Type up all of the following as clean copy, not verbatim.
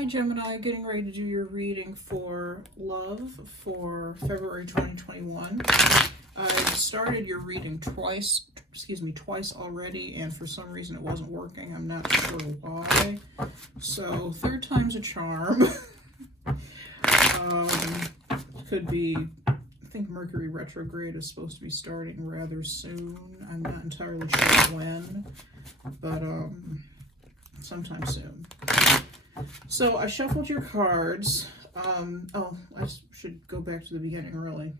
Hi Gemini, getting ready to do your reading for love for February 2021. I've started your reading twice already, and for some reason it wasn't working. I'm not sure why. So third time's a charm. Could be, I think Mercury retrograde is supposed to be starting rather soon. I'm not entirely sure when, but sometime soon. So I shuffled your cards. Oh, I should go back to the beginning, really.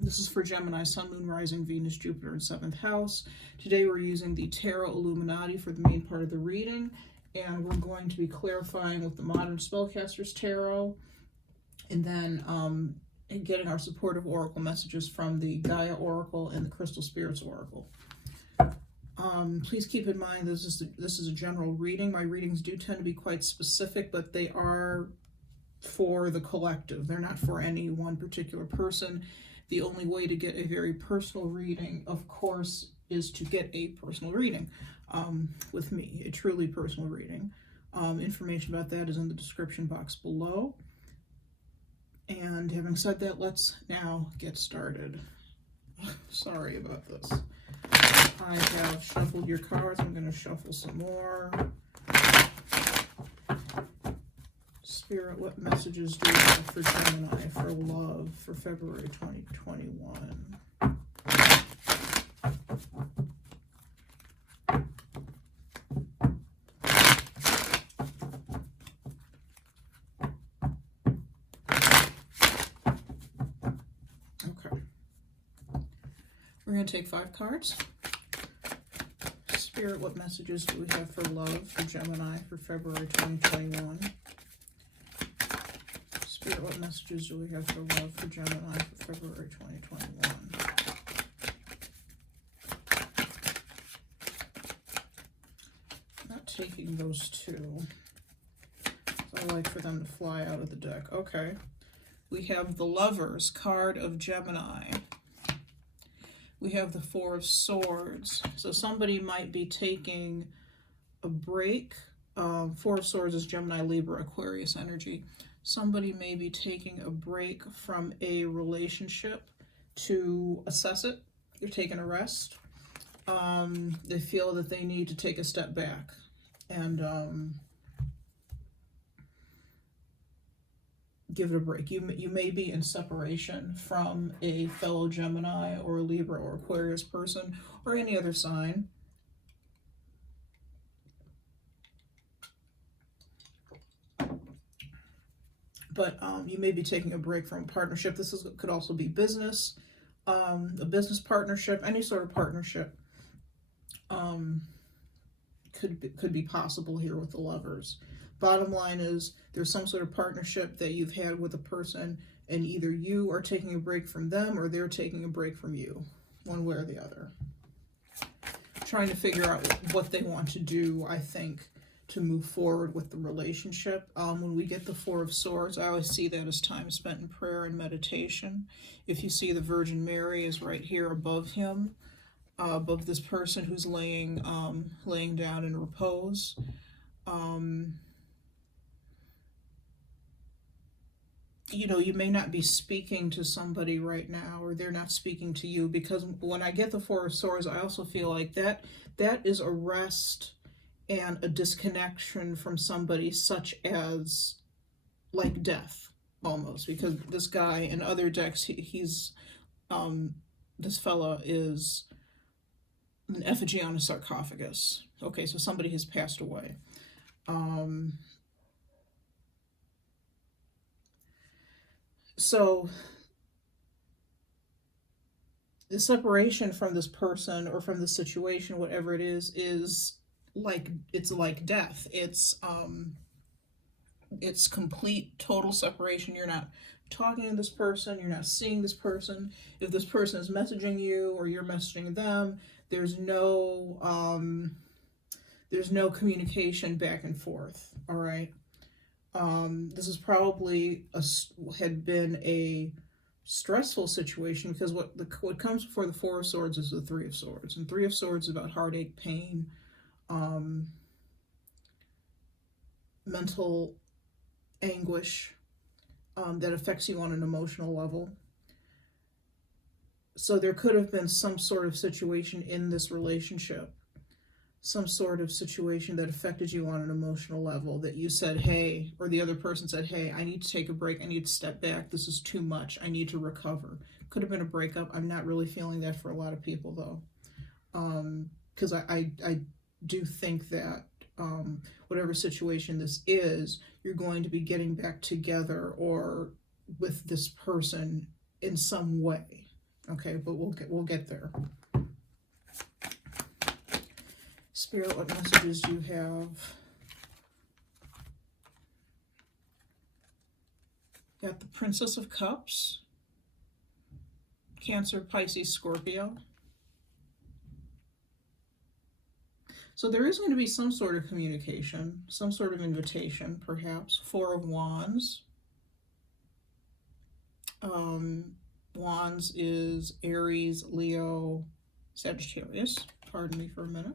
This is for Gemini, Sun, Moon, Rising, Venus, Jupiter, and 7th house. Today we're using the Tarot Illuminati for the main part of the reading, and we're going to be clarifying with the Modern Spellcaster's Tarot, and then getting our supportive oracle messages from the Gaia Oracle and the Crystal Spirits Oracle. Please keep in mind this is a general reading. My readings do tend to be quite specific, but they are for the collective. They're not for any one particular person. The only way to get a very personal reading, of course, is to get a personal reading with me, a truly personal reading. Information about that is in the description box below. And having said that, let's now get started. Sorry about this. I have shuffled your cards. I'm going to shuffle some more. Spirit, what messages do you have for Gemini for love for February 2021? Okay. We're going to take 5 cards. Spirit, what messages do we have for love for Gemini for February 2021? Spirit, what messages do we have for love for Gemini for February 2021? Not taking those two. I like for them to fly out of the deck. Okay. We have the Lovers card of Gemini. We have the 4 of Swords. So somebody might be taking a break. 4 of Swords is Gemini, Libra, Aquarius energy. Somebody may be taking a break from a relationship to assess it. They're taking a rest. They feel that they need to take a step back and give it a break. You may be in separation from a fellow Gemini or a Libra or Aquarius person or any other sign. But you may be taking a break from a partnership. Could also be business, a business partnership, any sort of partnership could be possible here with the Lovers. Bottom line is there's some sort of partnership that you've had with a person, and either you are taking a break from them or they're taking a break from you, one way or the other. Trying to figure out what they want to do, I think, to move forward with the relationship. When we get the 4 of Swords, I always see that as time spent in prayer and meditation. If you see the Virgin Mary is right here above him, above this person who's laying down in repose. You know, you may not be speaking to somebody right now, or they're not speaking to you, because when I get the 4 of Swords, I also feel like that is a rest and a disconnection from somebody, such as like death, almost, because this guy in other decks, he's this fella is an effigy on a sarcophagus. Okay, so somebody has passed away. So the separation from this person or from the situation, whatever it is like, it's like death. It's complete, total separation. You're not talking to this person. You're not seeing this person. If this person is messaging you or you're messaging them, there's no communication back and forth. All right. This is probably had been a stressful situation, because what comes before the 4 of Swords is the 3 of Swords, and 3 of Swords is about heartache, pain, mental anguish that affects you on an emotional level. So there could have been some sort of situation in this relationship, some sort of situation that affected you on an emotional level that you said, hey, or the other person said, hey, I need to take a break. I need to step back. This is too much. I need to recover. Could have been a breakup. I'm not really feeling that for a lot of people, though. Because I do think that whatever situation this is, you're going to be getting back together or with this person in some way. Okay, but we'll get there. Spirit, what messages do you have? Got the Princess of Cups, Cancer, Pisces, Scorpio. So there is going to be some sort of communication, some sort of invitation, perhaps. Four of Wands. Wands is Aries, Leo, Sagittarius. Pardon me for a minute.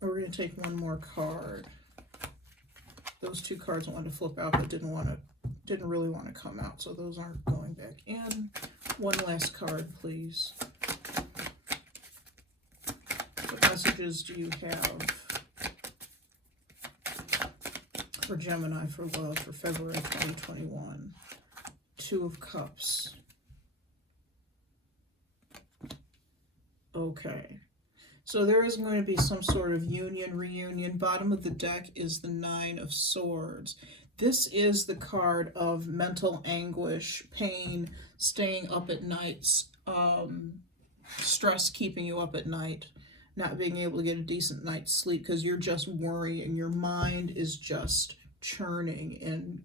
And we're going to take one more card. Those two cards I wanted to flip out but didn't really want to come out, so those aren't going back in. One last card, please. What messages do you have for Gemini for love for February 2021? Two of Cups. Okay. So there is going to be some sort of union, reunion. Bottom of the deck is the Nine of Swords. This is the card of mental anguish, pain, staying up at nights, stress keeping you up at night, not being able to get a decent night's sleep because you're just worrying. Your mind is just churning and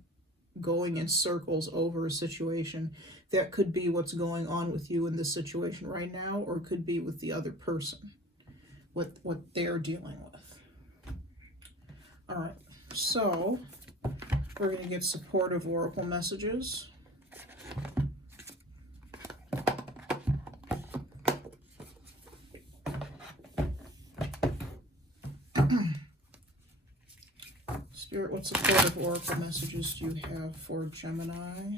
going in circles over a situation. That could be what's going on with you in this situation right now, or it could be with the other person, what they're dealing with. All right, so we're going to get supportive oracle messages. Spirit, what supportive oracle messages do you have for Gemini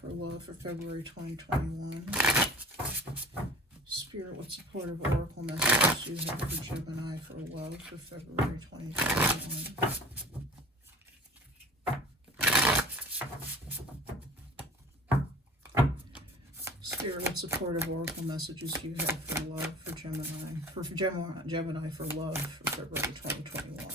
for love for February 2021? Spirit, what supportive oracle messages do you have for Gemini for love for February 2021? Spirit, what supportive oracle messages do you have for love for Gemini? Gemini for love for February 2021.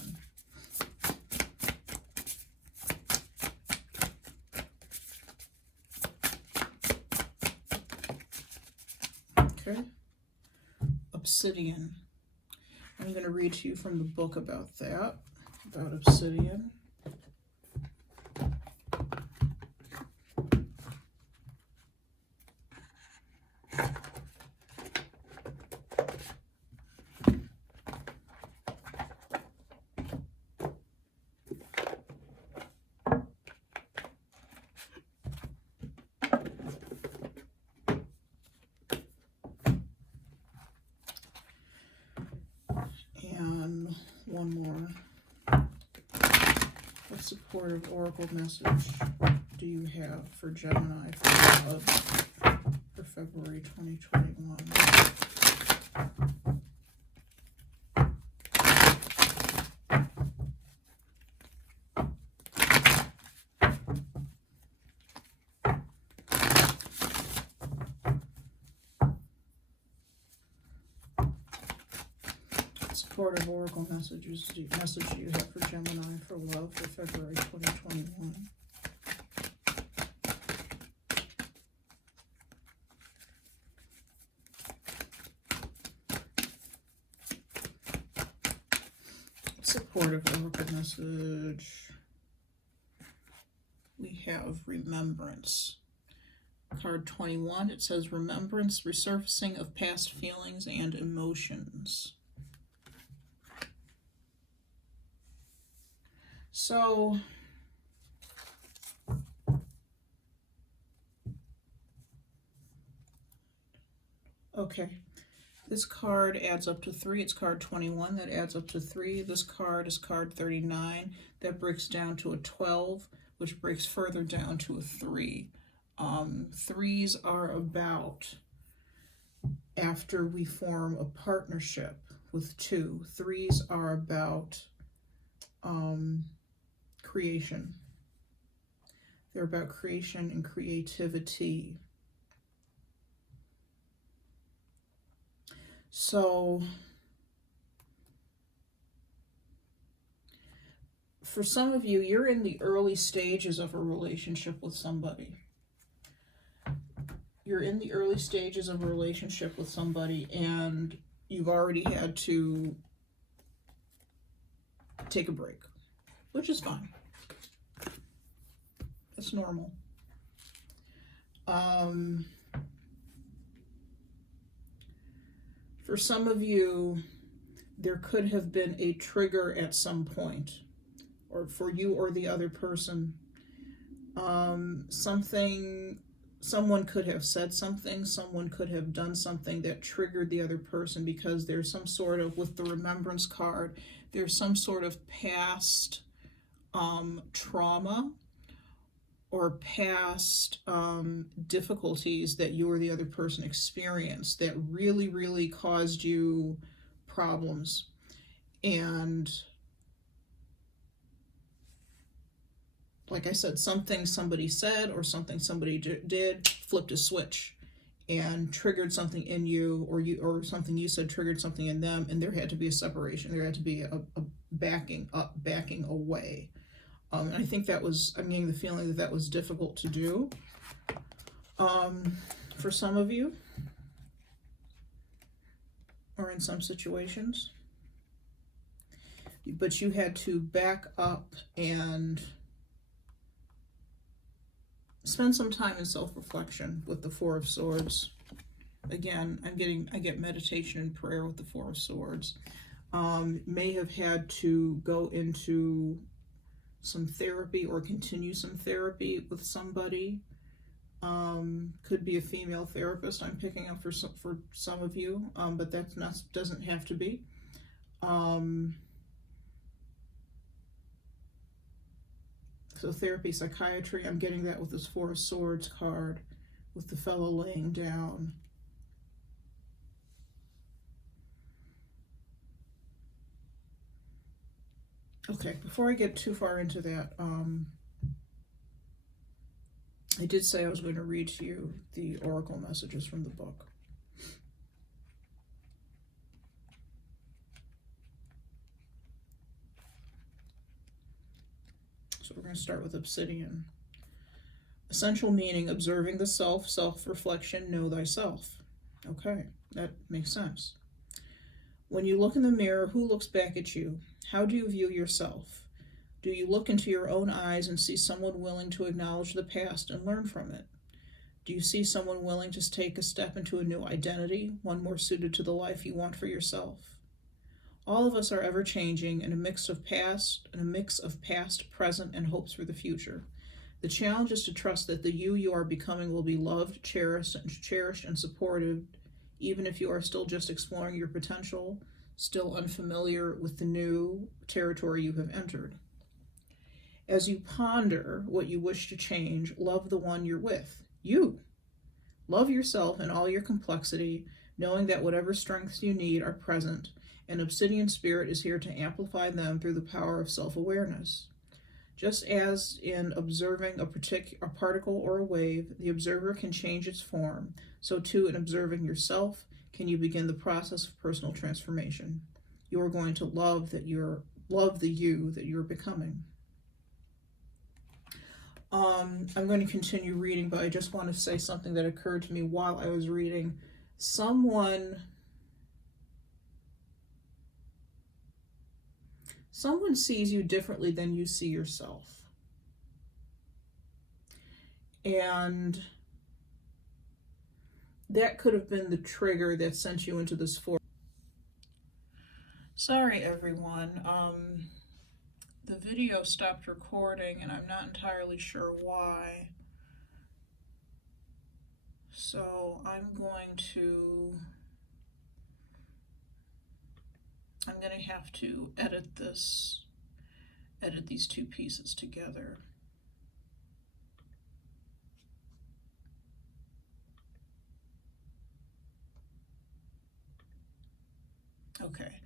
Okay. Obsidian. I'm going to read to you from the book about that, about obsidian. One more. What supportive oracle message do you have for Gemini for love for February 2021? Supportive oracle message do you have for Gemini for love for February 2021? Supportive oracle message. We have remembrance. Card 21, it says remembrance, resurfacing of past feelings and emotions. So, okay, This card adds up to 3. It's card 21. That adds up to 3. This card is card 39. That breaks down to a 12, which breaks further down to a 3. Threes are about after we form a partnership with 2. Threes are about creation. They're about creation and creativity. So for some of you, you're in the early stages of a relationship with somebody. You're in the early stages of a relationship with somebody, and you've already had to take a break, which is fine. It's normal. For some of you, there could have been a trigger at some point, or for you or the other person. Someone could have said something, someone could have done something that triggered the other person, because there's some sort of, with the remembrance card, there's some sort of past trauma or past difficulties that you or the other person experienced that really, really caused you problems. And like I said, something somebody said or something somebody did flipped a switch and triggered something in you, or something you said triggered something in them, and there had to be a separation. There had to be a backing up, backing away. And I think that was, I'm getting the feeling that was difficult to do for some of you, or in some situations. But you had to back up and spend some time in self-reflection with the Four of Swords. Again, I get meditation and prayer with the Four of Swords. May have had to go into some therapy or continue some therapy with somebody. Could be a female therapist I'm picking up for some of you, but that doesn't have to be. So therapy, psychiatry, I'm getting that with this Four of Swords card, with the fellow laying down. Okay, before I get too far into that, I did say I was going to read to you the oracle messages from the book. So we're going to start with Obsidian. Essential meaning: observing the self, self-reflection, know thyself. Okay, that makes sense. When you look in the mirror, who looks back at you? How do you view yourself? Do you look into your own eyes and see someone willing to acknowledge the past and learn from it? Do you see someone willing to take a step into a new identity, one more suited to the life you want for yourself? All of us are ever changing, in a mix of past, present, and hopes for the future. The challenge is to trust that the you are becoming will be loved, cherished, and supported, even if you are still just exploring your potential, still unfamiliar with the new territory you have entered. As you ponder what you wish to change, love the one you're with. You. Love yourself in all your complexity, knowing that whatever strengths you need are present, and Obsidian Spirit is here to amplify them through the power of self-awareness. Just as in observing a particle or a wave, the observer can change its form, so too in observing yourself can you begin the process of personal transformation. You are going to love the you that you're becoming. I'm going to continue reading, but I just want to say something that occurred to me while I was reading. Someone sees you differently than you see yourself. And that could have been the trigger that sent you into this forest. Sorry, everyone. The video stopped recording, and I'm not entirely sure why. So I'm going to I'm going to have to edit these two pieces together. Okay,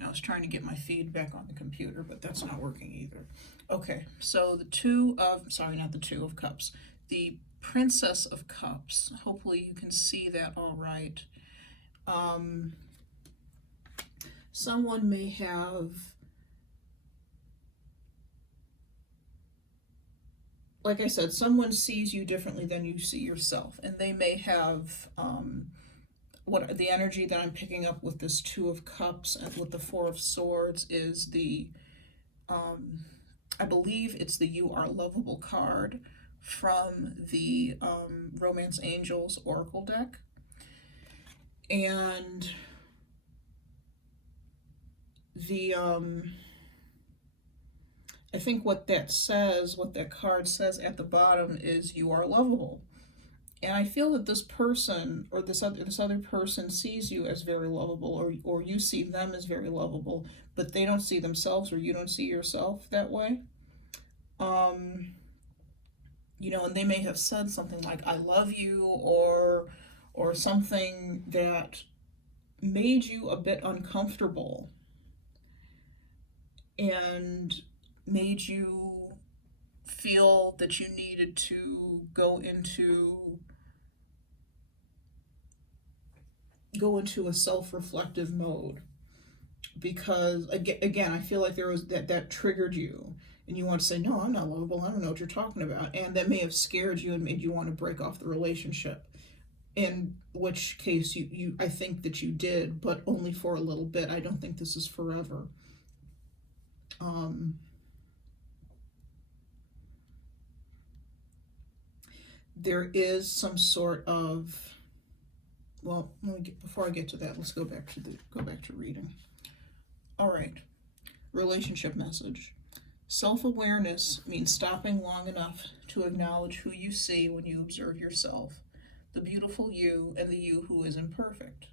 I was trying to get my feedback on the computer, but that's not working either. Okay, so the Two of, sorry, not the Two of Cups, the Princess of Cups. Hopefully you can see that all right. Someone may have, like I said, someone sees you differently than you see yourself, and they may have what the energy that I'm picking up with this Two of Cups and with the Four of Swords is the I believe it's the You Are Lovable card from the Romance Angels Oracle deck. And the I think what that says, what that card says at the bottom is you are lovable. And I feel that this person or this other person sees you as very lovable, or you see them as very lovable, but they don't see themselves, or you don't see yourself that way. You know, and they may have said something like, I love you, or something that made you a bit uncomfortable and made you feel that you needed to go into a self-reflective mode, because again I feel like there was that triggered you, and you want to say, no, I'm not lovable, I don't know what you're talking about, and that may have scared you and made you want to break off the relationship, in which case you I think that you did, but only for a little bit. I don't think this is forever. There is some sort of, well, before I get to that, let's go back to reading. All right, relationship message. Self-awareness means stopping long enough to acknowledge who you see when you observe yourself, the beautiful you and the you who is imperfect.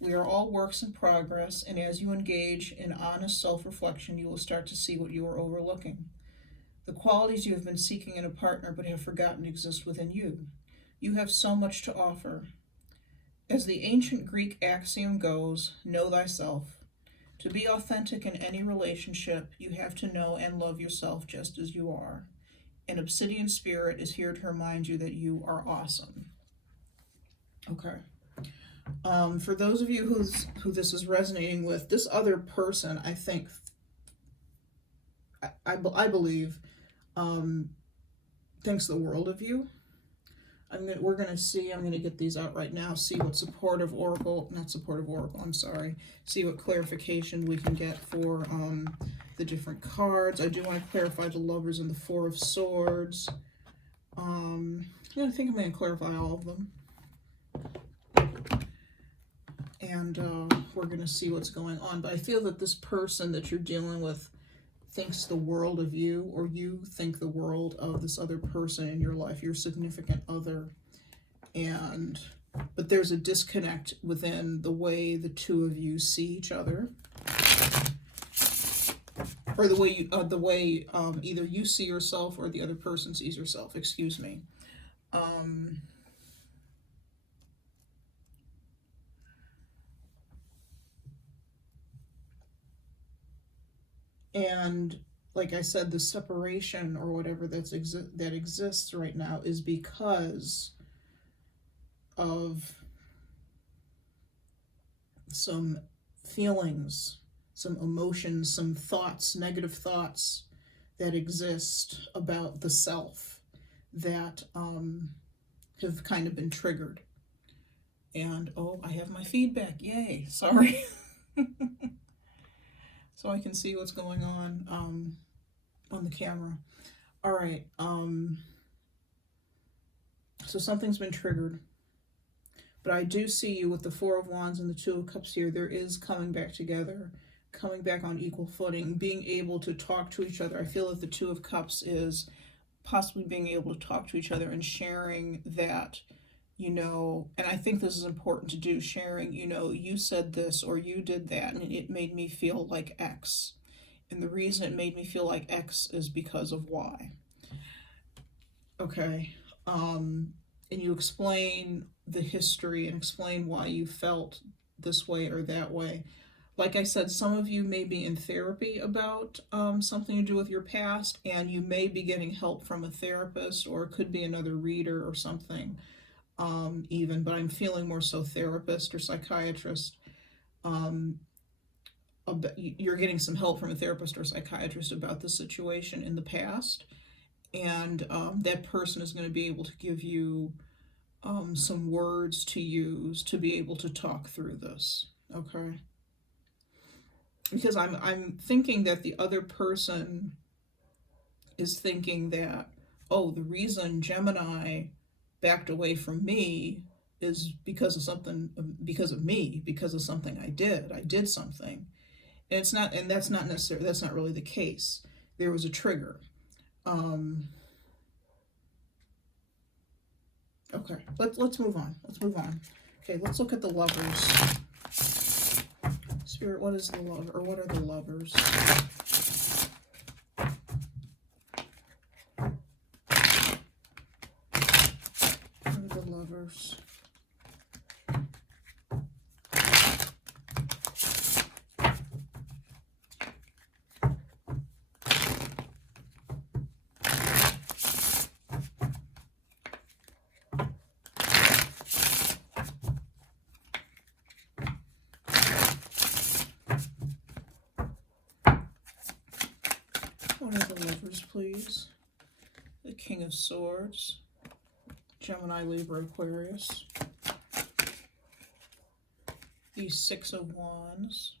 We are all works in progress, and as you engage in honest self-reflection, you will start to see what you are overlooking. The qualities you have been seeking in a partner but have forgotten exist within you. You have so much to offer. As the ancient Greek axiom goes, know thyself. To be authentic in any relationship, you have to know and love yourself just as you are. An obsidian spirit is here to remind you that you are awesome. Okay. For those of you who this is resonating with, this other person, I think, I believe, thinks the world of you. We're going to see, I'm going to get these out right now, see what see what clarification we can get for the different cards. I do want to clarify the Lovers and the Four of Swords. I think I'm going to clarify all of them. And we're going to see what's going on. But I feel that this person that you're dealing with thinks the world of you, or you think the world of this other person in your life, your significant other. But there's a disconnect within the way the two of you see each other, or the way either you see yourself or the other person sees yourself. Excuse me. And like I said, the separation or whatever that exists right now is because of some feelings, some emotions, some thoughts, negative thoughts that exist about the self that have kind of been triggered. And oh, I have my feedback. Yay. Sorry. So I can see what's going on the camera. All right. So something's been triggered. But I do see you with the Four of Wands and the Two of Cups here. There is coming back together, coming back on equal footing, being able to talk to each other. I feel that the Two of Cups is possibly being able to talk to each other and sharing that you know, and I think this is important to do, sharing, you know, you said this or you did that, and it made me feel like X. And the reason it made me feel like X is because of Y. Okay. And you explain the history and explain why you felt this way or that way. Like I said, some of you may be in therapy about something to do with your past, and you may be getting help from a therapist, or it could be another reader or something, even. But I'm feeling more so therapist or psychiatrist. You're getting some help from a therapist or psychiatrist about the situation in the past, and that person is going to be able to give you some words to use to be able to talk through this. Okay. Because I'm thinking that the other person is thinking that, oh, the reason Gemini backed away from me is because of something, because of me, because of something I did something. And it's not, and that's not necessarily, that's not really the case. There was a trigger. Okay, let's move on. Let's move on. Okay, let's look at the lovers. Spirit, what is the love, or what are the lovers? What are the lovers? What are the lovers, please? The King of Swords, Gemini, Libra, Aquarius. The Six of Wands.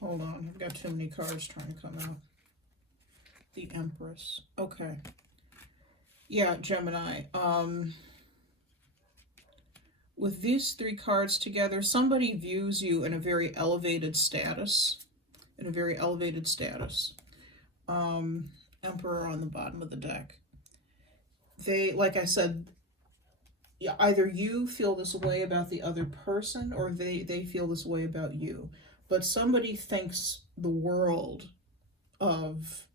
Hold on, I've got too many cards trying to come out. The Empress. Okay. Yeah, Gemini. With these three cards together, somebody views you in a very elevated status. Emperor on the bottom of the deck. They, like I said, either you feel this way about the other person, or they feel this way about you. But somebody thinks the world of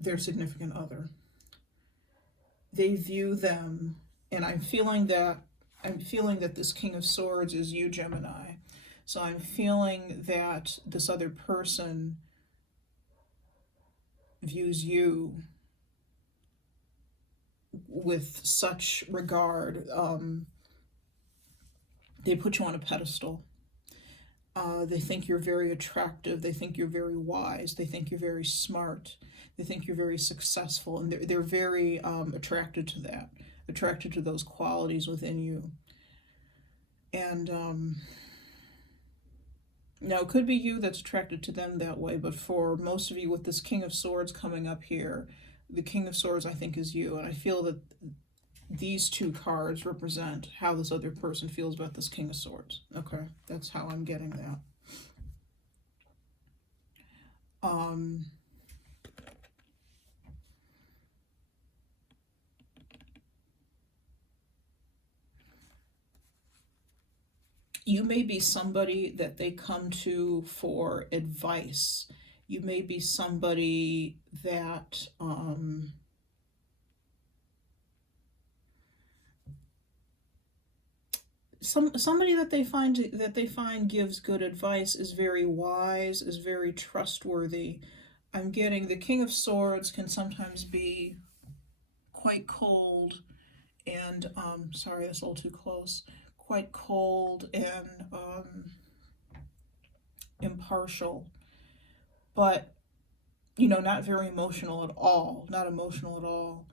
their significant other. They view them, and I'm feeling that this King of Swords is you, Gemini. So I'm feeling that this other person views you with such regard. They put you on a pedestal. They think you're very attractive. They think you're very wise. They think you're very smart. They think you're very successful, and they're very attracted to that, attracted to those qualities within you. And now it could be you that's attracted to them that way, but for most of you, with this King of Swords coming up here, the King of Swords, I think, is you. And I feel that these two cards represent how this other person feels about this King of Swords. Okay, that's how I'm getting that. You may be somebody that they come to for advice. You may be somebody that somebody that they find gives good advice, is very wise, is very trustworthy. I'm getting the King of Swords can sometimes be quite cold and sorry, that's a little too close. Quite cold and impartial, but you know, not very emotional at all. Not emotional at all.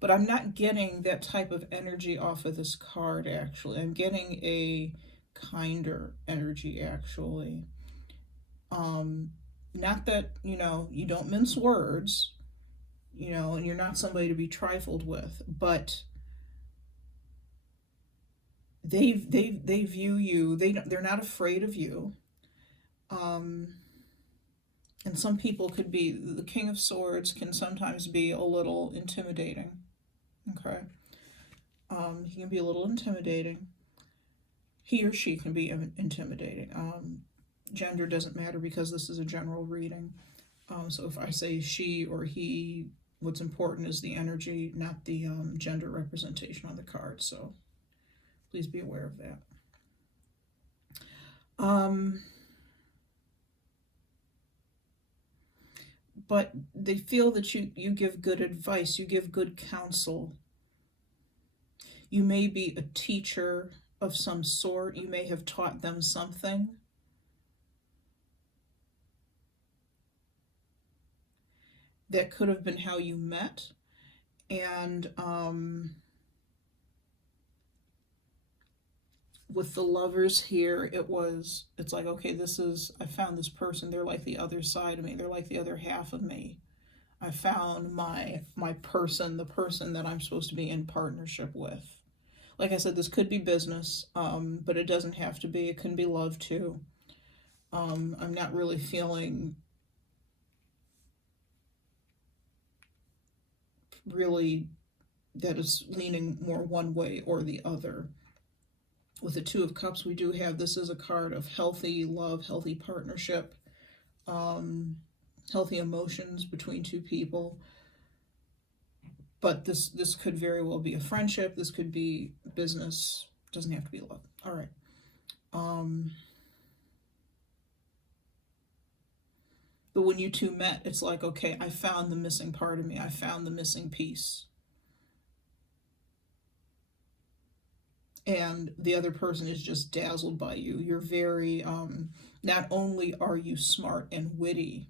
But I'm not getting that type of energy off of this card, actually. I'm getting a kinder energy, actually. Not that, you know, you don't mince words, you know, and you're not somebody to be trifled with, but they view you, they're not afraid of you. And some people could be, the King of Swords can sometimes be a little intimidating. Okay. He can be a little intimidating. He or she can be intimidating. Gender doesn't matter because this is a general reading. So if I say she or he, what's important is the energy, not the gender representation on the card. So please be aware of that. But they feel that you give good advice, you give good counsel. You may be a teacher of some sort. You may have taught them something. That could have been how you met. And with the Lovers here, it's like, okay, I found this person. They're like the other side of me. They're like the other half of me. I found my person, the person that I'm supposed to be in partnership with. Like I said, this could be business, but it doesn't have to be. It can be love too. I'm not really feeling really that is leaning more one way or the other. With the Two of Cups, we do have, this is a card of healthy love, healthy partnership, healthy emotions between two people. But this could very well be a friendship. This could be business. It doesn't have to be love. All right. But when you two met, it's like, okay, I found the missing part of me. I found the missing piece. And the other person is just dazzled by you. You're very, not only are you smart and witty,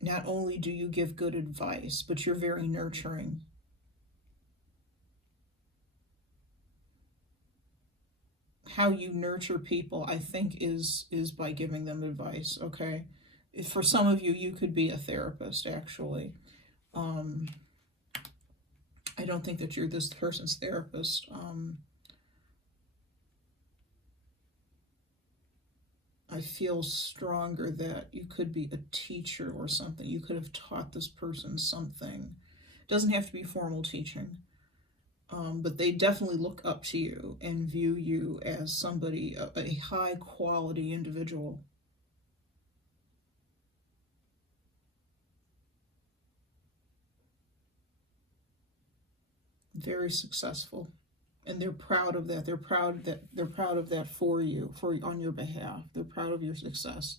not only do you give good advice, but you're very nurturing. How you nurture people, I think, is by giving them advice, okay? For some of you, you could be a therapist, actually. I don't think that you're this person's therapist. I feel stronger that you could be a teacher or something. You could have taught this person something. It doesn't have to be formal teaching. But they definitely look up to you and view you as somebody, a high quality individual. Very successful, and they're proud of that. They're proud of that for you, on your behalf. They're proud of your success.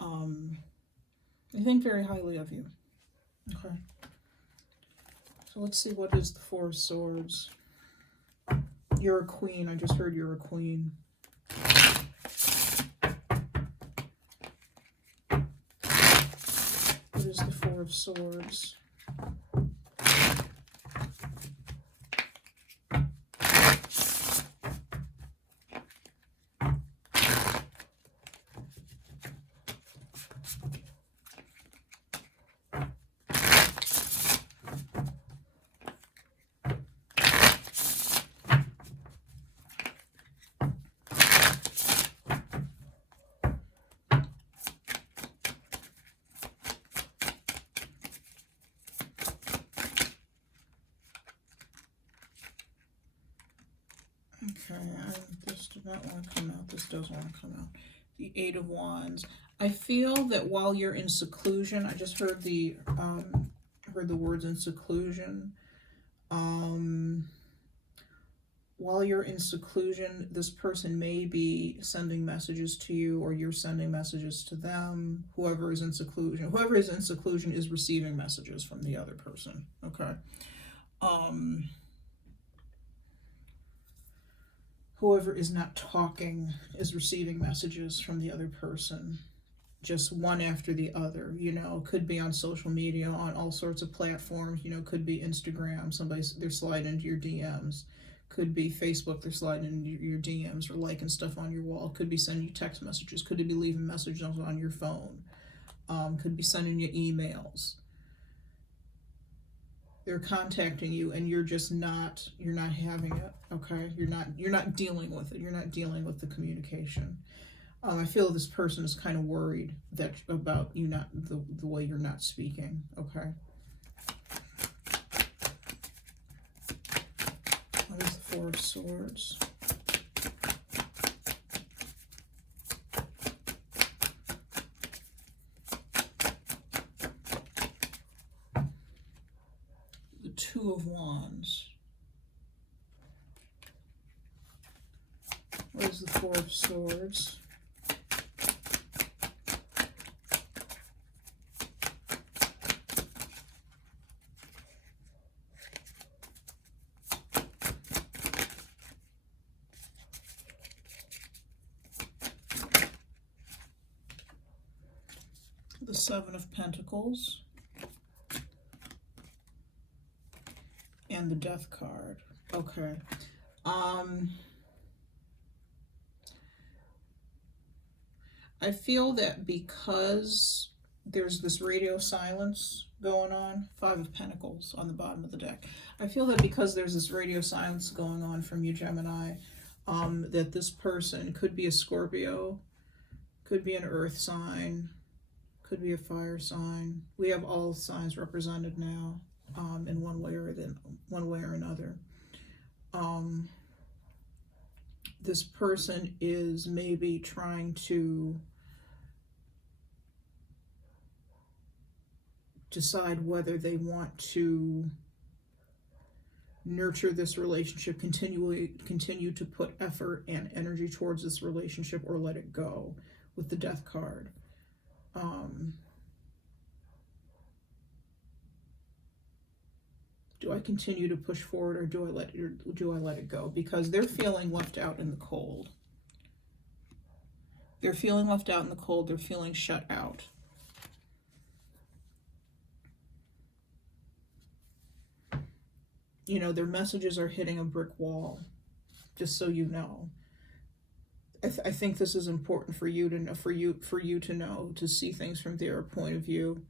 They think very highly of you. Okay. So let's see, what is the Four of Swords? You're a queen. I just heard you're a queen. What is the Four of Swords? Okay, this did not want to come out. This does want to come out. The Eight of Wands. I feel that while you're in seclusion, I just heard the words in seclusion. While you're in seclusion, this person may be sending messages to you, or you're sending messages to them. Whoever is in seclusion is receiving messages from the other person. Okay. Whoever is not talking is receiving messages from the other person, just one after the other. You know, could be on social media, on all sorts of platforms. You know, could be Instagram, they're sliding into your DMs. Could be Facebook, they're sliding into your DMs or liking stuff on your wall. Could be sending you text messages. Could be leaving messages on your phone. Could be sending you emails. They're contacting you and you're not having it, okay? You're not dealing with it. You're not dealing with the communication. I feel this person is kind of worried that about you not the way you're not speaking, okay? What is the Four of Swords? The Two of Wands. What is the Four of Swords? The Seven of Pentacles. And the Death card. Okay. I feel that because there's this radio silence going on, Five of Pentacles on the bottom of the deck. I feel that because there's this radio silence going on from you, Gemini, that this person could be a Scorpio, could be an earth sign, could be a fire sign. We have all signs represented now, in one way or another. This person is maybe trying to decide whether they want to nurture this relationship, continue to put effort and energy towards this relationship, or let it go with the Death card. Do I continue to push forward, or do I let it go? Because they're feeling left out in the cold. They're feeling left out in the cold. They're feeling shut out. You know, their messages are hitting a brick wall, just so you know. I think this is important for you to know, for you to know, to see things from their point of view.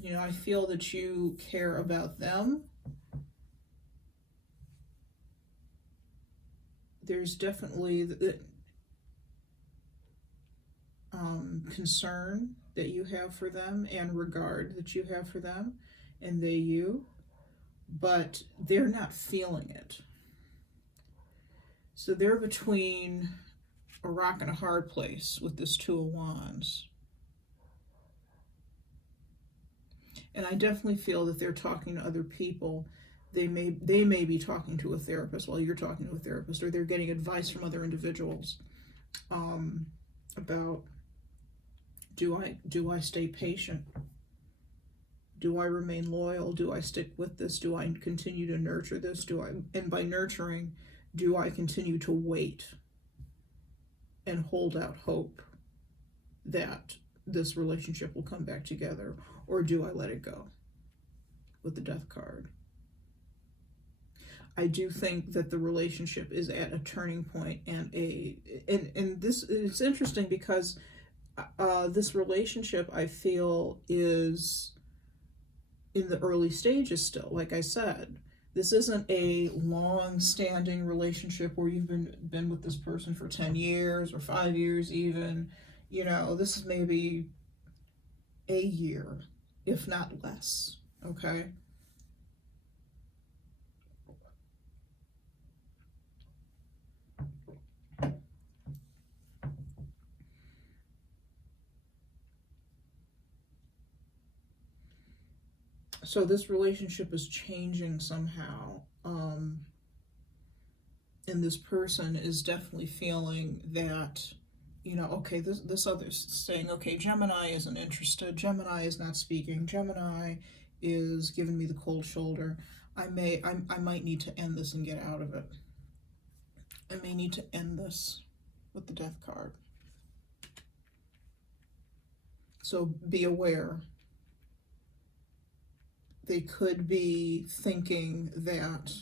You know, I feel that you care about them. There's definitely the concern that you have for them and regard that you have for them, and they you, but they're not feeling it. So they're between a rock and a hard place with this Two of Wands. And I definitely feel that they're talking to other people. They may be talking to a therapist while you're talking to a therapist, or they're getting advice from other individuals about, do I stay patient? Do I remain loyal? Do I stick with this? Do I continue to nurture this? And by nurturing, do I continue to wait and hold out hope that this relationship will come back together? Or do I let it go with the Death card? I do think that the relationship is at a turning point, and this is interesting because this relationship, I feel, is in the early stages still. Like I said, this isn't a long-standing relationship where you've been with this person for 10 years or 5 years even. You know, this is maybe a year, if not less, okay? So this relationship is changing somehow, and this person is definitely feeling that, you know, okay, this other's saying, okay, Gemini isn't interested, Gemini is not speaking, Gemini is giving me the cold shoulder. I might need to end this and get out of it. I may need to end this with the Death card. So be aware. They could be thinking that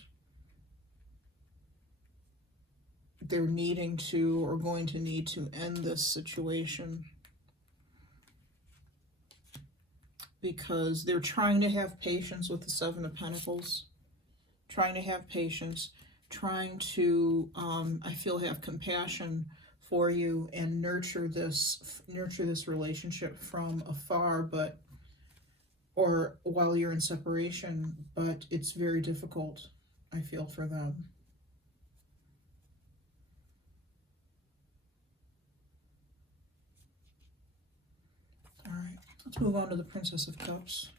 they're needing to or going to need to end this situation, because they're trying to have patience with the Seven of Pentacles, trying to have patience, trying to, I feel, have compassion for you and nurture this relationship from afar, but, or while you're in separation, but it's very difficult, I feel, for them. All right, let's move on to the Princess of Cups.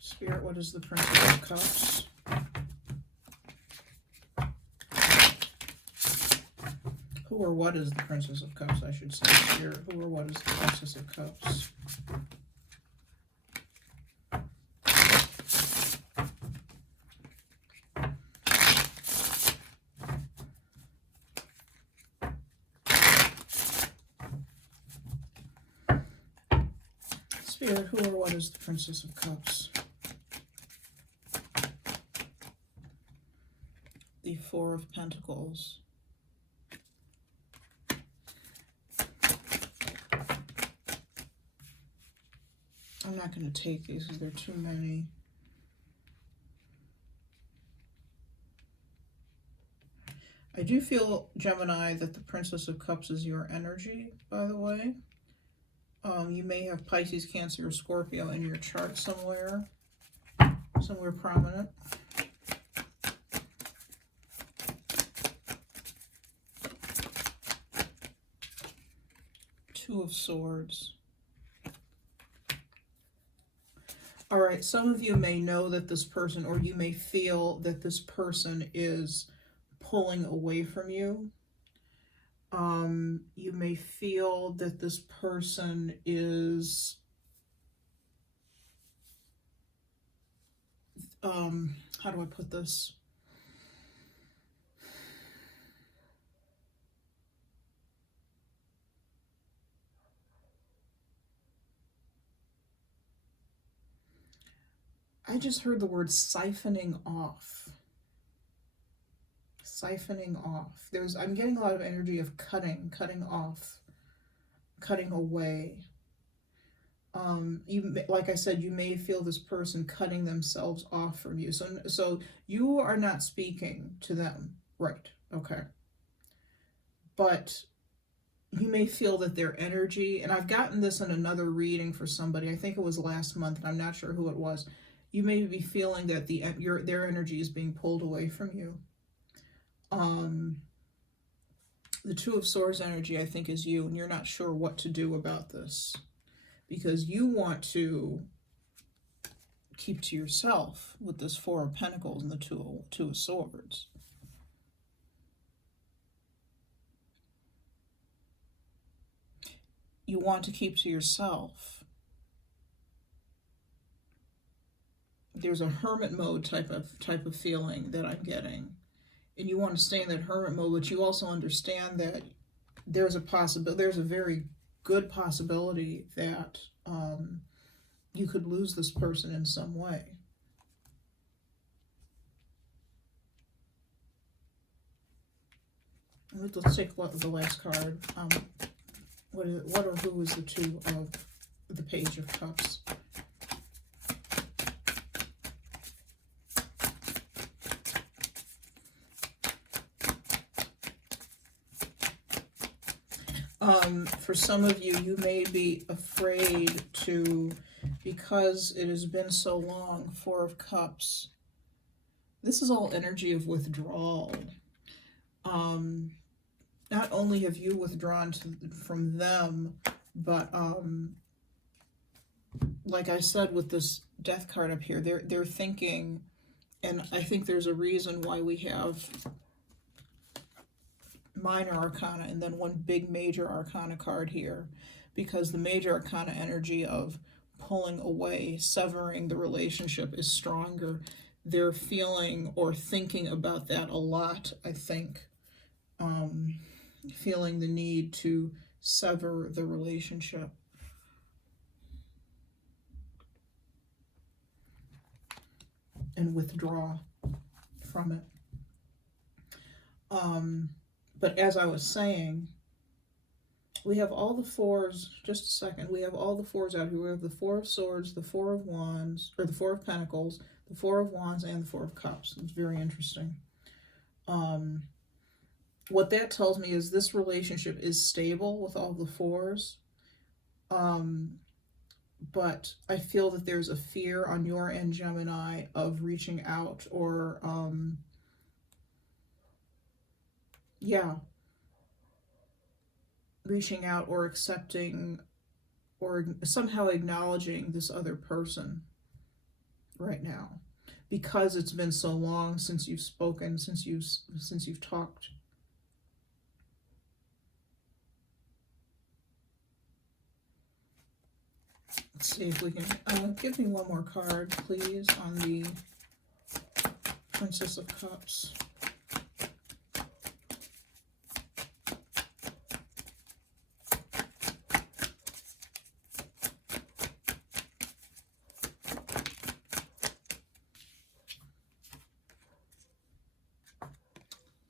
Spirit, what is the Princess of Cups? Who or what is the Princess of Cups, I should say. Spirit, who or what is the Princess of Cups? Spirit, who or what is the Princess of Cups? The Four of Pentacles. I'm not going to take these because there are too many. I do feel, Gemini, that the Princess of Cups is your energy, by the way. You may have Pisces, Cancer, or Scorpio in your chart somewhere prominent. Two of Swords. All right, some of you may know that this person, or you may feel that this person is pulling away from you. You may feel that this person is, how do I put this? I just heard the word siphoning off. Siphoning off. I'm getting a lot of energy of cutting off, cutting away. Like I said, you may feel this person cutting themselves off from you. So you are not speaking to them, right? Okay. But you may feel that their energy, and I've gotten this in another reading for somebody, I think it was last month, and I'm not sure who it was. You may be feeling that their energy is being pulled away from you. The Two of Swords energy, I think, is you, and you're not sure what to do about this because you want to keep to yourself with this Four of Pentacles and the Two of Swords. You want to keep to yourself. There's a hermit mode type of feeling that I'm getting. And you want to stay in that hermit mode, but you also understand that there's a very good possibility that you could lose this person in some way. Let's take the last card. What or who is the Two of the Page of Cups? For some of you, you may be afraid to, because it has been so long. Four of Cups. This is all energy of withdrawal. Not only have you withdrawn from them, but like I said with this Death card up here, they're thinking, and I think there's a reason why we have minor arcana and then one big major arcana card here, because the major arcana energy of pulling away, severing the relationship is stronger. They're feeling or thinking about that a lot, I think. Feeling the need to sever the relationship. and withdraw from it. But as I was saying, we have all the fours, just a second, we have all the fours out here. We have the Four of Swords, the Four of Wands, or the Four of Pentacles, the Four of Wands, and the Four of Cups. It's very interesting. What that tells me is this relationship is stable with all the fours. But I feel that there's a fear on your end, Gemini, of reaching out or, reaching out or accepting or somehow acknowledging this other person right now, because it's been so long since you've spoken, since you've talked. Let's see if we can give me one more card, please, on the Princess of Cups.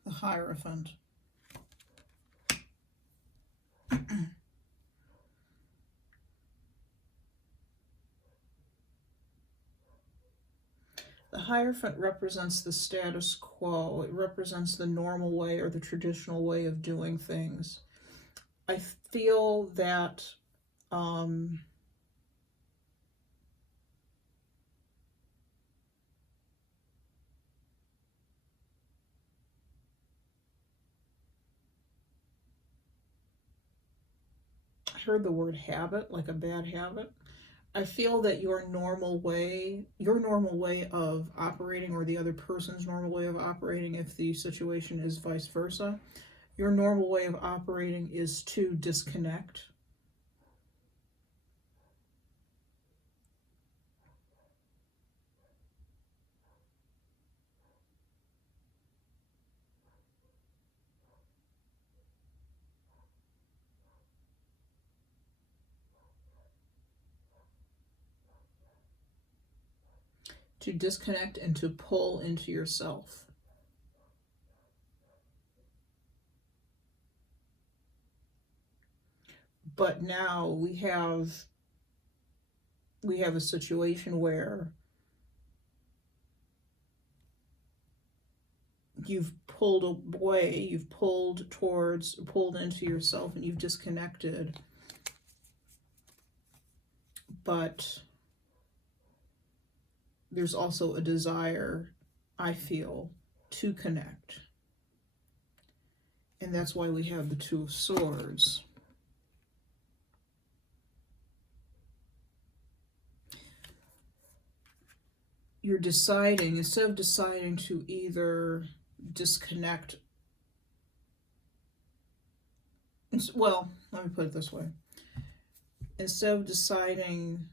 The Hierophant. The Hierophant represents the status quo. It represents the normal way or the traditional way of doing things. I feel that I heard the word habit, like a bad habit. I feel that your normal way of operating, or the other person's normal way of operating, if the situation is vice versa, your normal way of operating is to disconnect. To disconnect and to pull into yourself. But now we have a situation where you've pulled away, you've pulled into yourself, and you've disconnected. But there's also a desire, I feel, to connect. And that's why we have the Two of Swords. You're deciding, instead of deciding to either disconnect, well, let me put it this way. Instead of deciding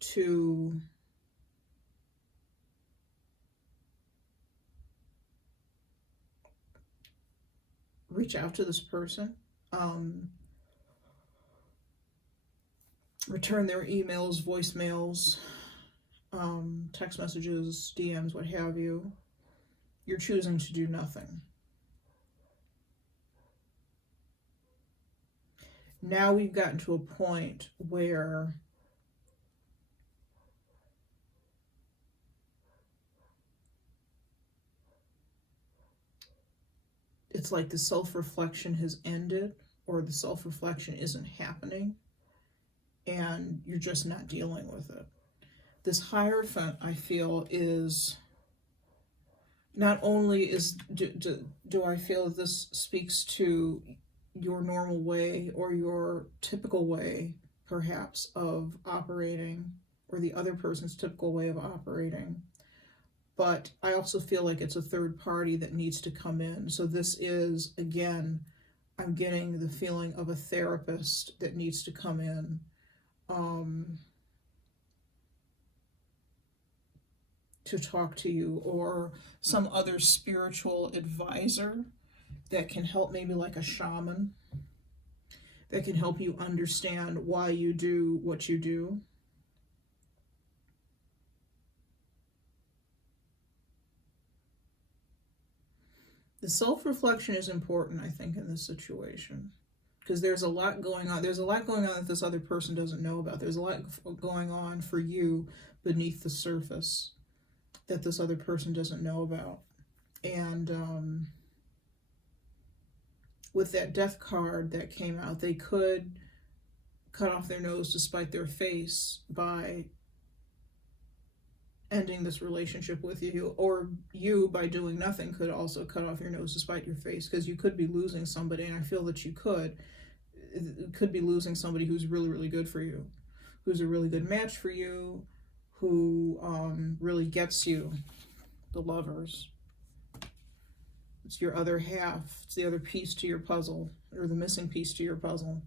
to reach out to this person, return their emails, voicemails, text messages, DMs, what have you, you're choosing to do nothing. Now we've gotten to a point where it's like the self-reflection has ended, or the self-reflection isn't happening, and you're just not dealing with it. This Hierophant, I feel, is not only do I feel that this speaks to your normal way or your typical way, perhaps, of operating, or the other person's typical way of operating, but I also feel like it's a third party that needs to come in. So this is, again, I'm getting the feeling of a therapist that needs to come in. To talk to you, or some other spiritual advisor that can help, maybe like a shaman, that can help you understand why you do what you do. The self-reflection is important, I think, in this situation. Because there's a lot going on. There's a lot going on that this other person doesn't know about. There's a lot going on for you beneath the surface that this other person doesn't know about. And with that death card that came out, they could cut off their nose to spite their face by ending this relationship with you, or you, by doing nothing, could also cut off your nose to spite your face, because you could be losing somebody, and I feel that you could be losing somebody who's really, really good for you, who's a really good match for you, who really gets you, the Lovers. It's your other half. It's the other piece to your puzzle, or the missing piece to your puzzle.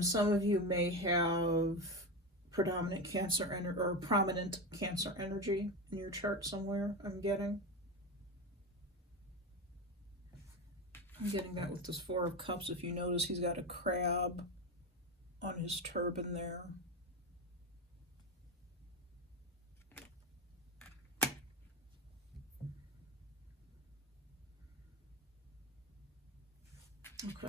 Some of you may have predominant Cancer or prominent Cancer energy in your chart somewhere, I'm getting. I'm getting that with this Four of Cups. If you notice, he's got a crab on his turban there. Okay.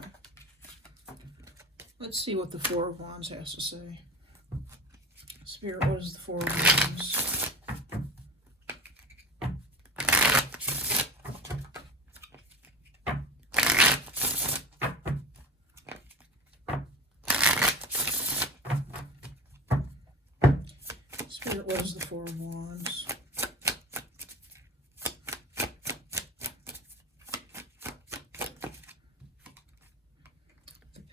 Let's see what the Four of Wands has to say. Spirit, what is the Four of Wands? Spirit, what is the Four of Wands?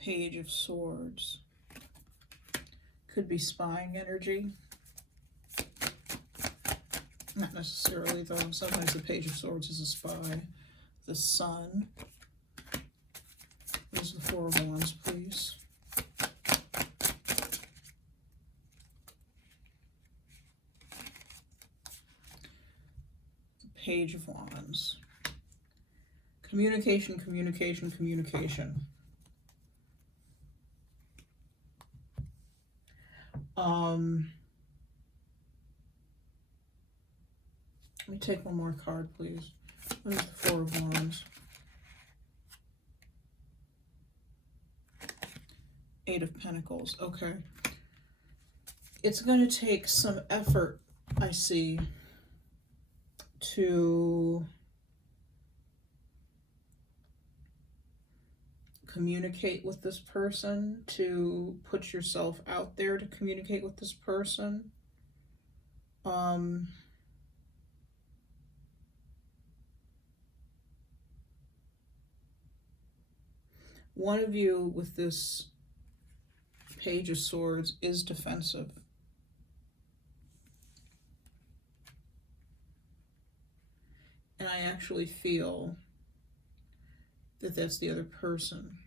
Page of Swords. Could be spying energy. Not necessarily, though. Sometimes the Page of Swords is a spy. The Sun. What is the Four of Wands, please? The Page of Wands. Communication, communication, communication. Let me take one more card, please. What is the Four of Wands? Eight of Pentacles. Okay. It's going to take some effort, I see, to communicate with this person, to put yourself out there to communicate with this person. One of you with this Page of Swords is defensive. And I actually feel that that's the other person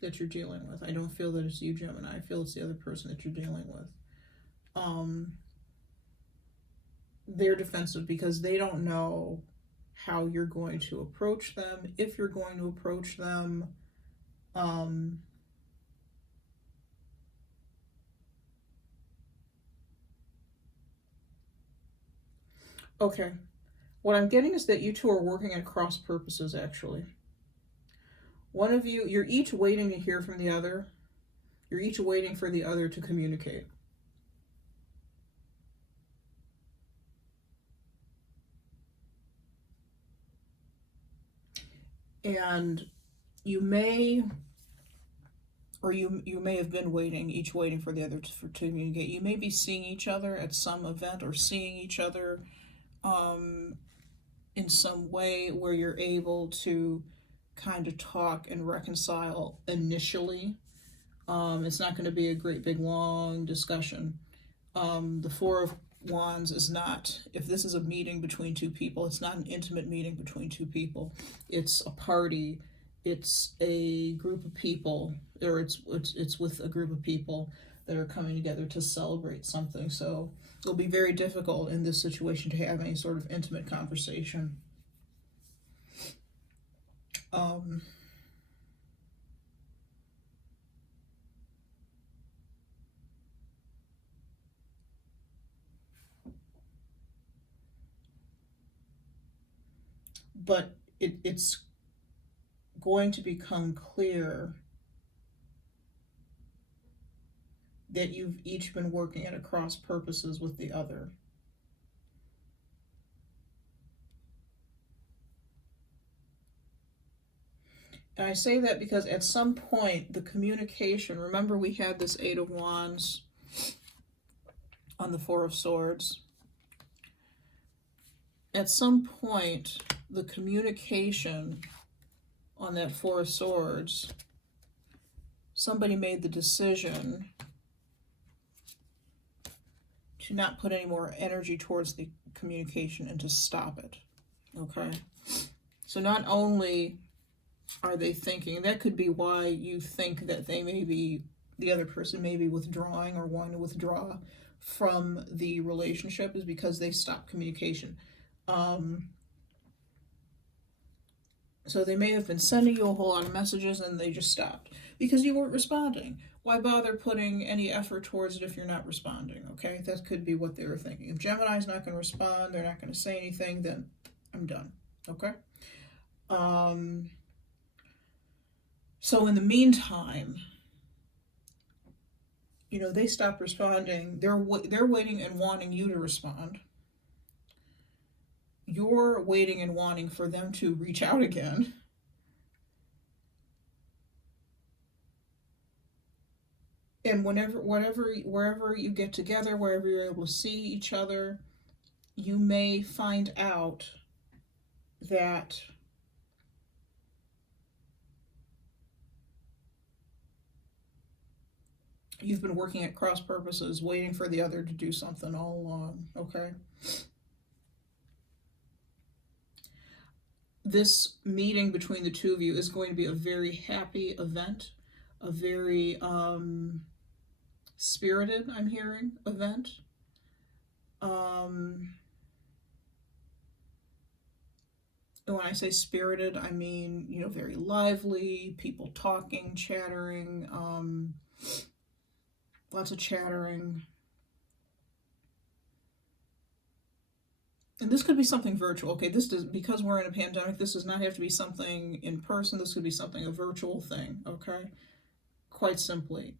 that you're dealing with. I don't feel that it's you, Gemini. I feel it's the other person that you're dealing with. They're defensive because they don't know how you're going to approach them, if you're going to approach them. Okay. What I'm getting is that you two are working at cross purposes, actually. One of you, you're each waiting to hear from the other. You're each waiting for the other to communicate. And you may, or you may have been waiting, each waiting for the other to communicate. You may be seeing each other at some event, or seeing each other in some way where you're able to kind of talk and reconcile initially. It's not going to be a great big long discussion. The Four of Wands is not, if this is a meeting between two people, it's not an intimate meeting between two people. It's a party it's a group of people, or it's with a group of people that are coming together to celebrate something. So it'll be very difficult in this situation to have any sort of intimate conversation. But it's going to become clear that you've each been working at cross purposes with the other. And I say that because at some point the communication, remember we had this Eight of Wands on the Four of Swords. At some point the communication on that Four of Swords, somebody made the decision to not put any more energy towards the communication and to stop it. Okay? So not only are they thinking, that could be why you think that they may be, the other person may be withdrawing or wanting to withdraw from the relationship, is because they stopped communication. So they may have been sending you a whole lot of messages and they just stopped because you weren't responding. Why bother putting any effort towards it if you're not responding, okay? That could be what they were thinking. If Gemini's not going to respond, they're not going to say anything, then I'm done, okay? So in the meantime, you know, they stopped responding. They're waiting and wanting you to respond. You're waiting and wanting for them to reach out again. And wherever you get together, wherever you're able to see each other, you may find out that you've been working at cross purposes, waiting for the other to do something all along, okay? This meeting between the two of you is going to be a very happy event, a very spirited, I'm hearing, event. And when I say spirited, I mean, you know, very lively, people talking, chattering, lots of chattering. And this could be something virtual. Okay, this does, because we're in a pandemic, this does not have to be something in person. This could be something, a virtual thing, okay? Quite simply.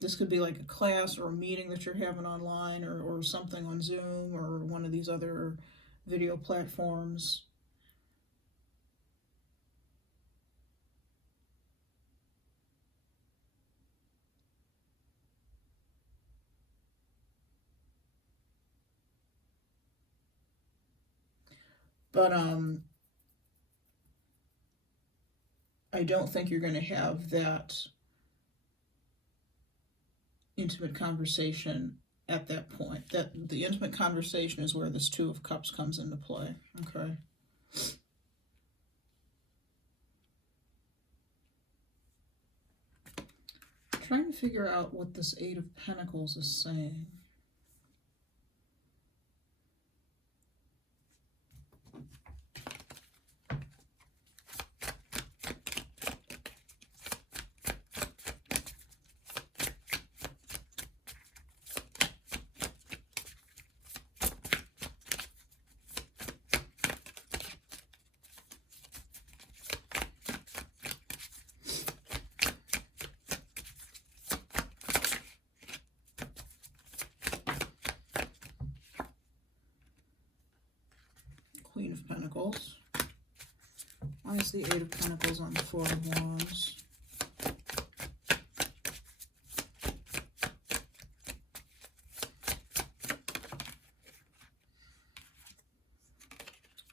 This could be like a class or a meeting that you're having online, or something on Zoom or one of these other video platforms. But I don't think you're going to have that intimate conversation at that point. That the intimate conversation is where this Two of Cups comes into play. Okay. I'm trying to figure out what this Eight of Pentacles is saying. Queen of Pentacles. Why is the Eight of Pentacles on the Four of Wands?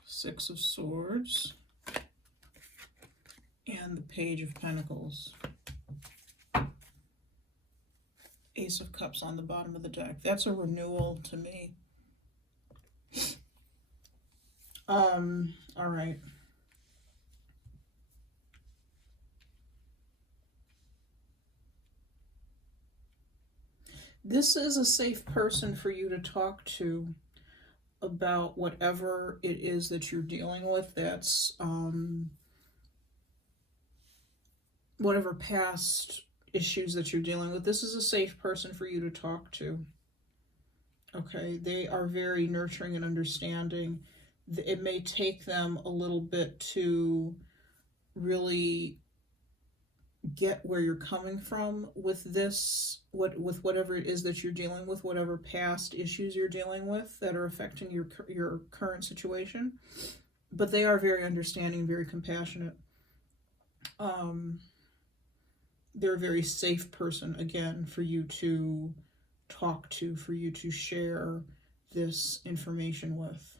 Six of Swords. And the Page of Pentacles. Ace of Cups on the bottom of the deck. That's a renewal to me. All right. This is a safe person for you to talk to about whatever it is that you're dealing with. That's whatever past issues that you're dealing with. This is a safe person for you to talk to. Okay, they are very nurturing and understanding. It may take them a little bit to really get where you're coming from with this, with whatever it is that you're dealing with, whatever past issues you're dealing with that are affecting your current situation. But they are very understanding, very compassionate. They're a very safe person, again, for you to talk to, for you to share this information with.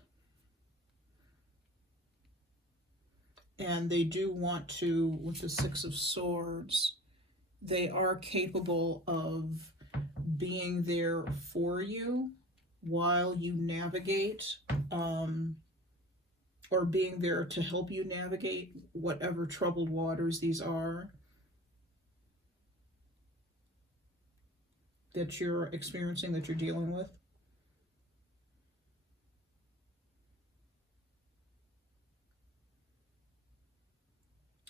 And they do want to, with the Six of Swords, they are capable of being there for you while you navigate, or being there to help you navigate whatever troubled waters these are that you're experiencing, that you're dealing with.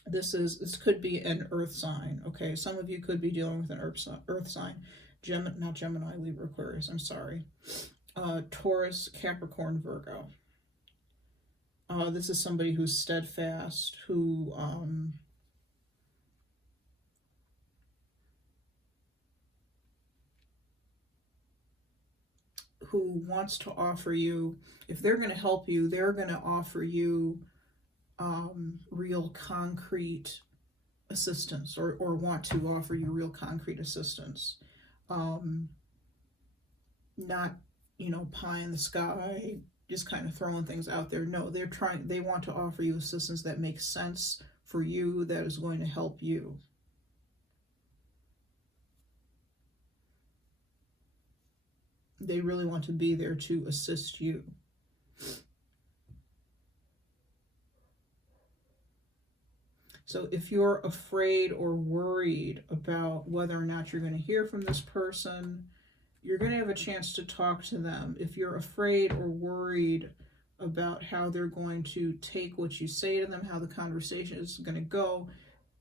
This could be an earth sign, okay? Some of you could be dealing with an earth sign. Not Gemini, Libra, Aquarius, I'm sorry. Taurus, Capricorn, Virgo. This is somebody who's steadfast, who wants to offer you, if they're going to help you, they're going to offer you real concrete assistance, or want to offer you real concrete assistance. Not, pie in the sky, just kind of throwing things out there. No, they want to offer you assistance that makes sense for you, that is going to help you. They really want to be there to assist you. So if you're afraid or worried about whether or not you're going to hear from this person, you're going to have a chance to talk to them. If you're afraid or worried about how they're going to take what you say to them, how the conversation is going to go,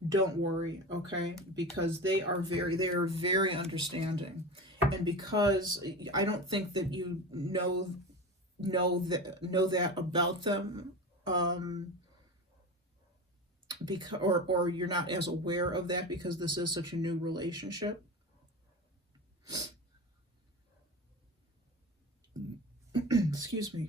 don't worry, okay? Because they are very understanding. And because I don't think that you know that about them, because or you're not as aware of that because this is such a new relationship. Excuse me.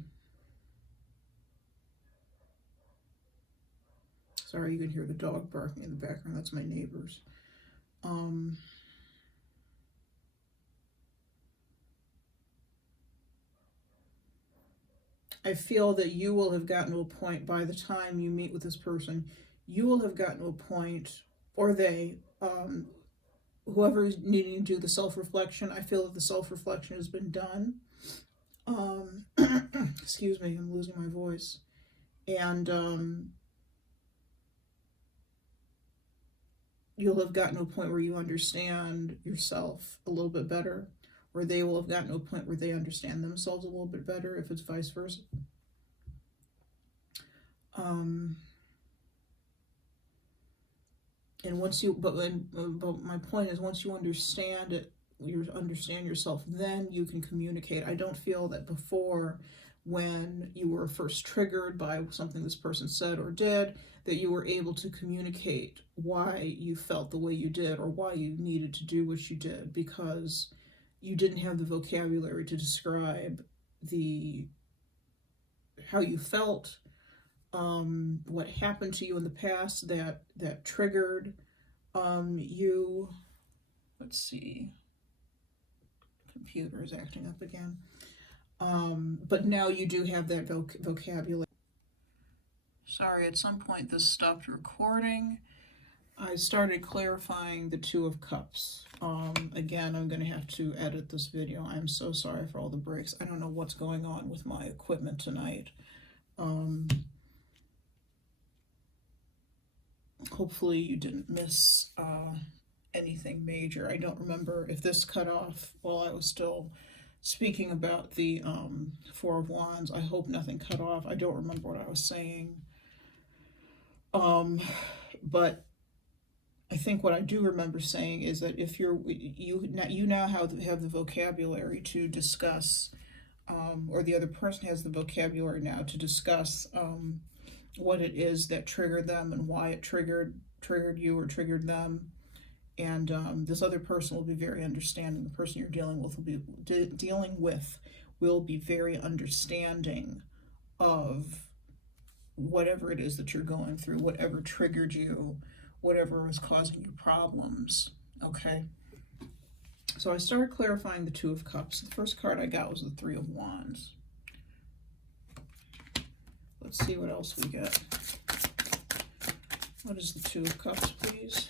Sorry, you can hear the dog barking in the background. That's my neighbors. I feel that you will have gotten to a point by the time you meet with this person, you will have gotten to a point, or they, whoever is needing to do the self-reflection, I feel that the self-reflection has been done. Excuse me, I'm losing my voice. And you'll have gotten to a point where you understand yourself a little bit better, or they will have gotten to a point where they understand themselves a little bit better, if it's vice versa. And once you, but my point is, once you understand it, you understand yourself, then you can communicate. I don't feel that before, when you were first triggered by something this person said or did, that you were able to communicate why you felt the way you did, or why you needed to do what you did, because you didn't have the vocabulary to describe how you felt, what happened to you in the past that triggered you. Let's see. Computer is acting up again. But now you do have that vocabulary. Sorry, at some point this stopped recording. I started clarifying the Two of Cups. Again, I'm going to have to edit this video. I'm so sorry for all the breaks. I don't know what's going on with my equipment tonight. Hopefully you didn't miss anything major. I don't remember if this cut off while I was still speaking about the Four of Wands. I hope nothing cut off. I don't remember what I was saying. But I think what I do remember saying is that if you now have the vocabulary to discuss, or the other person has the vocabulary now to discuss what it is that triggered them and why it triggered you or triggered them. And this other person will be very understanding. The person you're dealing with will be very understanding of whatever it is that you're going through, whatever triggered you, whatever was causing you problems. Okay. So I started clarifying the Two of Cups. The first card I got was the Three of Wands. Let's see what else we get. What is the Two of Cups, please?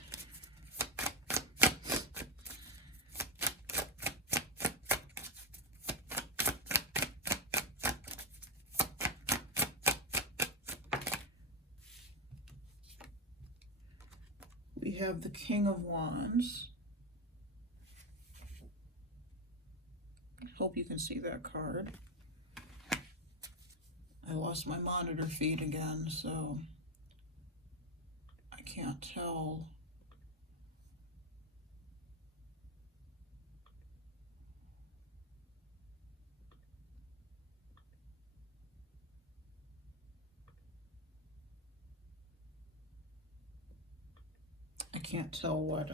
We have the King of Wands. Hope you can see that card. I lost my monitor feed again, so I can't tell. I can't tell what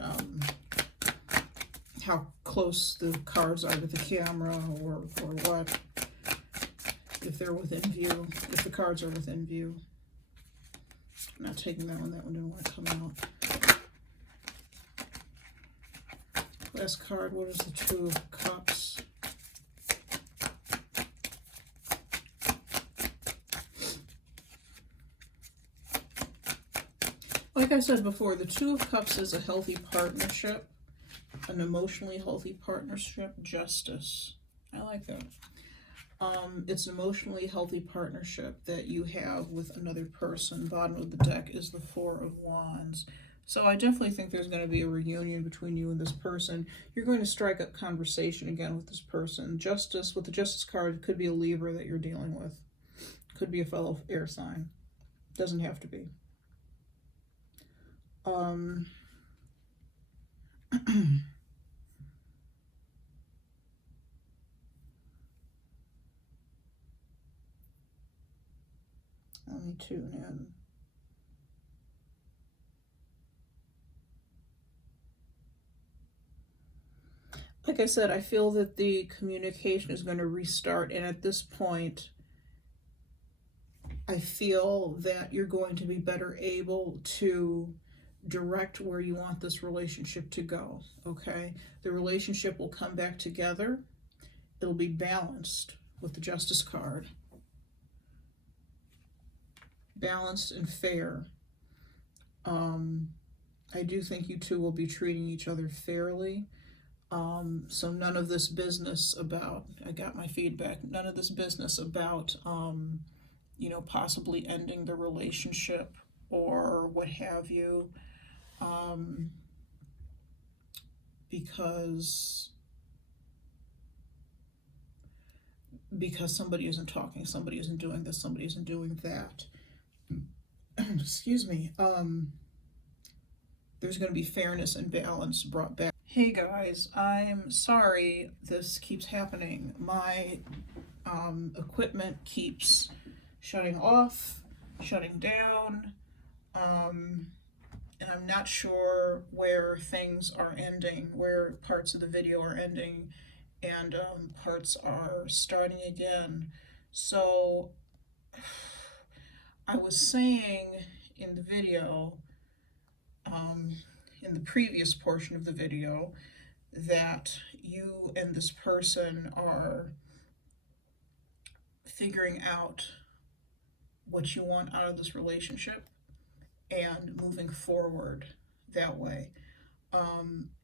how close the cards are to the camera or what, if they're within view, if the cards are within view. I'm not taking that one didn't want to come out. Last card, what is the Two of Cups? Like I said before, the Two of Cups is a healthy partnership, an emotionally healthy partnership. Justice. I like that. It's an emotionally healthy partnership that you have with another person. Bottom of the deck is the Four of Wands. So I definitely think there's going to be a reunion between you and this person. You're going to strike up conversation again with this person. Justice, with the Justice card, could be a Libra that you're dealing with. Could be a fellow air sign. Doesn't have to be. Let me tune in. Like I said, I feel that the communication is going to restart, and at this point, I feel that you're going to be better able to direct where you want this relationship to go, okay? The relationship will come back together. It'll be balanced with the Justice card. Balanced and fair. I do think you two will be treating each other fairly. So none of this business about, I got my feedback, none of this business about, you know, possibly ending the relationship or what have you, because somebody isn't talking, somebody isn't doing this, somebody isn't doing that. Excuse me. There's going to be fairness and balance brought back. Hey guys, I'm sorry this keeps happening. My equipment keeps shutting off, shutting down, and I'm not sure where things are ending, where parts of the video are ending and parts are starting again. So I was saying in the video, in the previous portion of the video, that you and this person are figuring out what you want out of this relationship and moving forward that way.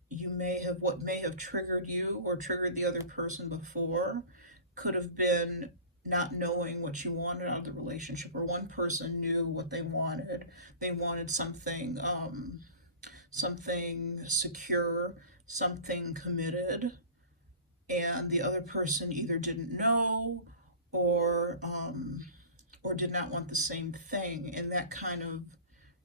You may have, what may have triggered you or triggered the other person before could have been not knowing what you wanted out of the relationship, or one person knew what they wanted. They wanted something, something secure, something committed, and the other person either didn't know or did not want the same thing. And that kind of,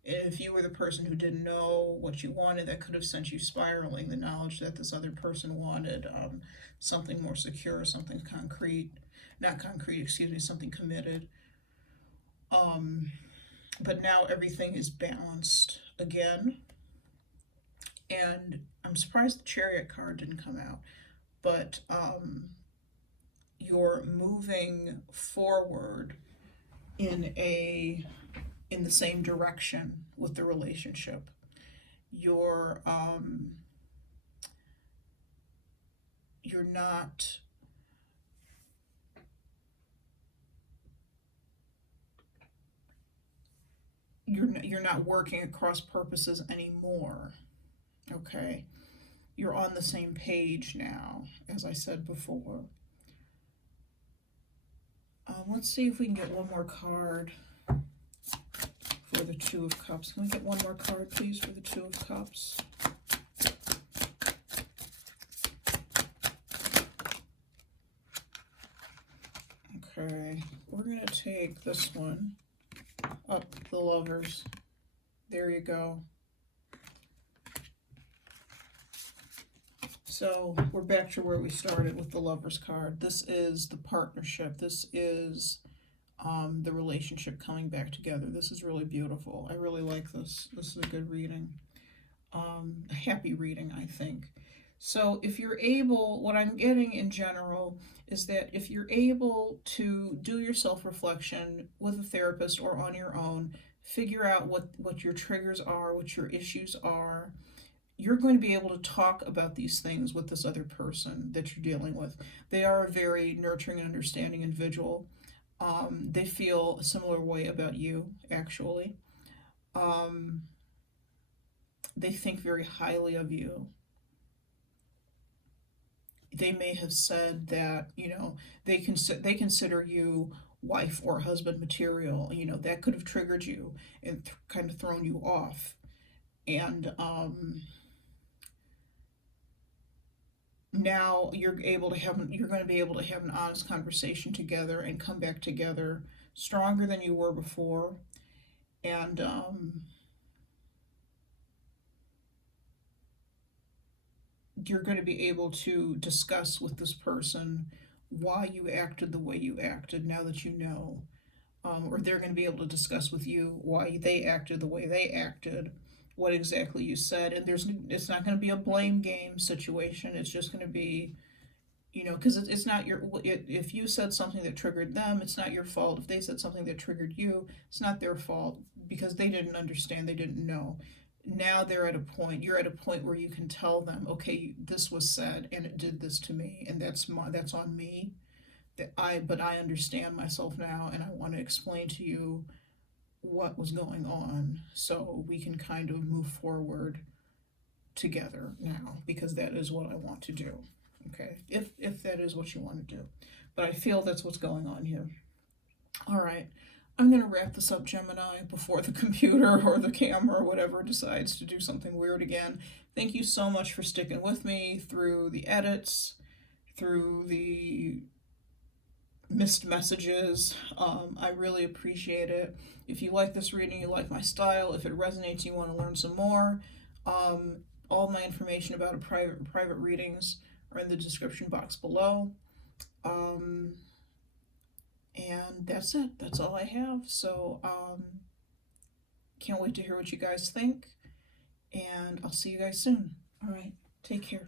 if you were the person who didn't know what you wanted, that could have sent you spiraling. The knowledge that this other person wanted something more secure, something concrete, not concrete, excuse me, something committed. But now everything is balanced again. And I'm surprised the Chariot card didn't come out, but you're moving forward in the same direction with the relationship. You're not you're not working at cross purposes anymore. Okay, you're on the same page now, as I said before. Let's see if we can get one more card for the Two of Cups. Can we get one more card, please, for the Two of Cups? Okay, we're going to take this one up, the Lovers. There you go. So we're back to where we started with the Lovers card. This is the partnership. This is the relationship coming back together. This is really beautiful. I really like this. This is a good reading. A happy reading, I think. So if you're able, what I'm getting in general is that if you're able to do your self-reflection with a therapist or on your own, figure out what your triggers are, what your issues are, you're going to be able to talk about these things with this other person that you're dealing with. They are a very nurturing and understanding individual. They feel a similar way about you, actually. They think very highly of you. They may have said that, they consider you wife or husband material. That could have triggered you and kind of thrown you off. And now you're going to be able to have an honest conversation together and come back together stronger than you were before. And you're going to be able to discuss with this person why you acted the way you acted, now that you know. Or they're going to be able to discuss with you why they acted the way they acted, what exactly you said. And it's not going to be a blame game situation. It's just going to be, because it's not if you said something that triggered them, it's not your fault. If they said something that triggered you, it's not their fault, because they didn't understand, they didn't know. Now you're at a point where you can tell them, okay, this was said and it did this to me, and that's on me. But I understand myself now, and I want to explain to you what was going on, so we can kind of move forward together now, because that is what I want to do. Okay, if that is what you want to do. But I feel that's what's going on here. All right, I'm going to wrap this up, Gemini, before the computer or the camera or whatever decides to do something weird again. Thank you so much for sticking with me through the edits, through the missed messages. I really appreciate it. If you like this reading, you like my style, if it resonates, you want to learn some more, all my information about private readings are in the description box below. And that's it. That's all I have. So can't wait to hear what you guys think, and I'll see you guys soon. All right, take care.